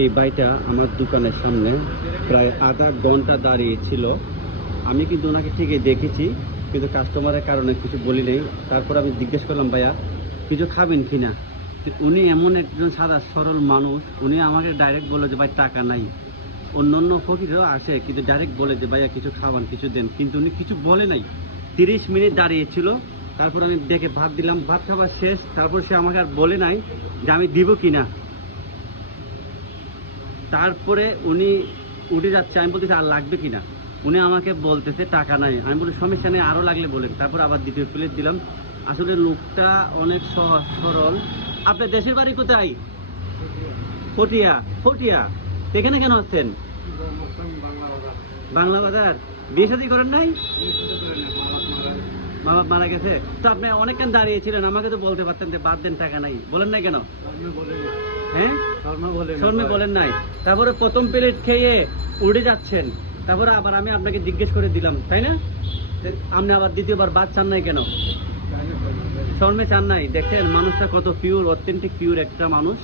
এই ভাইটা আমার দোকানের সামনে প্রায় আধা ঘন্টা দাঁড়িয়েছিল। আমি কিন্তু ওনাকে ঠিকই দেখেছি, কিন্তু কাস্টমারের কারণে কিছু বলি নেই। তারপর আমি জিজ্ঞেস করলাম, ভাইয়া কিছু খাবেন কি না? উনি এমন একজন সাদা সরল মানুষ, উনি আমাকে ডাইরেক্ট বলে যে ভাই টাকা নাই। অন্য অন্য ফকিরও আসে, কিন্তু ডাইরেক্ট বলে যে ভাইয়া কিছু খাওয়ান, কিছু দেন, কিন্তু উনি কিছু বলে নাই। 30 মিনিট দাঁড়িয়েছিল। তারপর আমি ডেকে ভাত দিলাম, ভাত খাবার শেষ। তারপর সে আমাকে আর বলে নাই যে আমি দিব কিনা। তারপরে উনি উঠে যাচ্ছে, আমি বলতেছি আর লাগবে কিনা। উনি আমাকে বলতেছে টাকা নাই। আমি বলি সমস্যা নেই, আরও লাগলে বলেন। তারপর আবার দ্বিতীয় প্লেট দিলাম। আসলে লোকটা অনেক সহজ সরল। আপনার দেশের বাড়ি কোথায়? পটিয়া। পটিয়া এখানে কেন আসছেন? বাংলা বাজার। বিয়ে শাদী করেন নাই? মা বাপ মারা গেছে। তো আপনি অনেকক্ষণ দাঁড়িয়েছিলেন, আমাকে তো বলতে পারতেন যে বাদ দেন, টাকা নাই। বলেন নাই কেন? হ্যাঁ, শর্মে বলেন নাই। তারপরে প্রথম প্লেট খেয়ে উড়ে যাচ্ছেন। তারপরে আবার আমি আপনাকে জিজ্ঞেস করে দিলাম, তাই না? আপনি আবার দ্বিতীয়বার বাদ চান নাই কেন? শর্মে চান নাই। দেখছেন মানুষটা কত পিওর, অথেন্টিক পিওর একটা মানুষ।